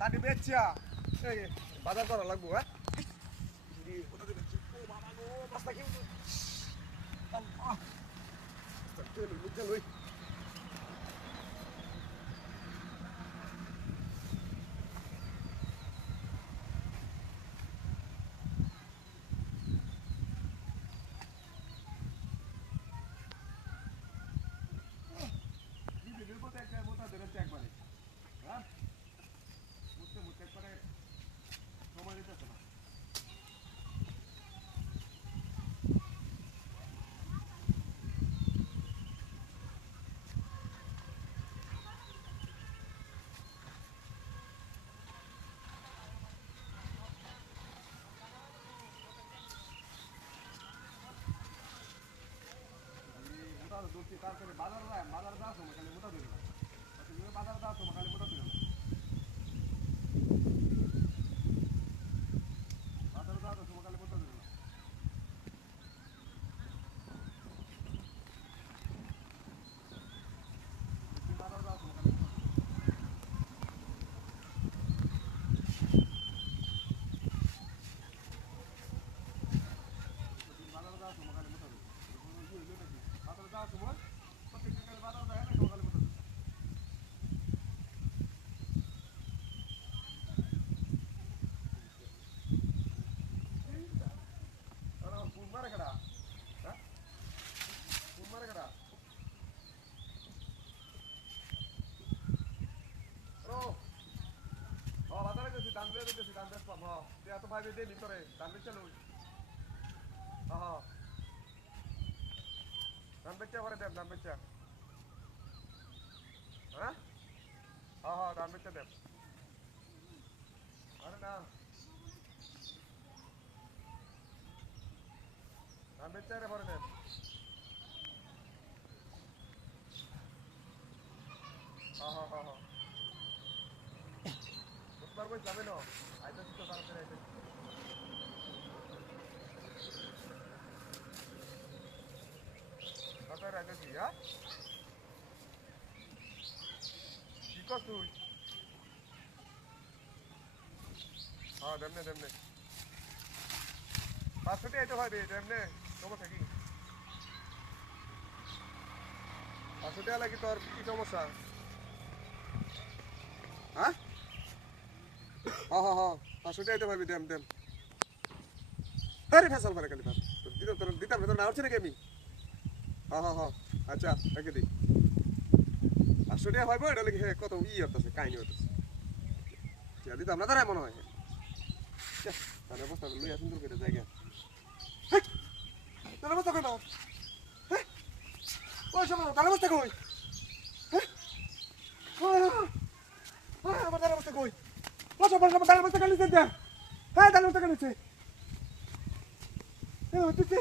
তাকে বেচছা এই বাজার করা লাগবো হ্যাঁ কোথা থেকে বেচছি ও বাবা গো বস্তা কি আল্লাহ চল তারপরে বাজার যাওয়ার সময় খালি মোটা ধরে না বাজার যাওয়ার সময় খালি মোটা ধরে না বাজার যাওয়ার সময় খালি মোটা ধরে না বাজার যাওয়ার সময় খালি বাজার যাওয়ার সময় খালি মোটা ধরে বাজার যাওয়ার সময় প্রত্যেকটা বাজার যায় না খালি মোটা ধরে মারে কেডা হ্যাঁ মারে কেডা বাজারে গেছি দাম দিয়ে দিতেছি দাম বেচলাম হ্যাঁ তুই এত ভাবি দিয়ে ভিতরে দাম বেচে লই হ্যাঁ দাম বেচা করে দেব দাম বেচা হ্যাঁ হ্যাঁ দাম বেচা দেব আরে না দাম বেচা রে ভরে দেব হ্যাঁ বুঝতে পারবো যাবে না আইতেছি তো তাড়াতাড়ি আইতেছি তাড়াতাড়ি আইতেছি হ্যাঁ কি কর তুই হ্যাঁ দেমনে 500 টাকা আইতে হবে দেমনে তোমার থাকি 500 টাকা লাগি তোর কি সমস্যা হ্যাঁ হ্যাঁ 500 টাকা আইতে পারবি দেম আরে ফেসাল মারে খালি দিতাম ভেতর না হচ্ছে নাকি আমি হ্যাঁ আচ্ছা রেখে দিই 500 টাকা পাইবো এটা লেগে কত হতেছে কাহিনী হতেছে দিতাম না তারা মনে হয় তার অবস্থা লইয়া সুন্দর করে জায়গা তার অবস্থা কই হ্যাঁ ওই সব তার অবস্থা কই হ্যাঁ আমার তার অবস্থা কই ও সব তার অবস্থা কালিছে হ্যাঁ তার অবস্থা কালিছে হ্যাঁ হচ্ছে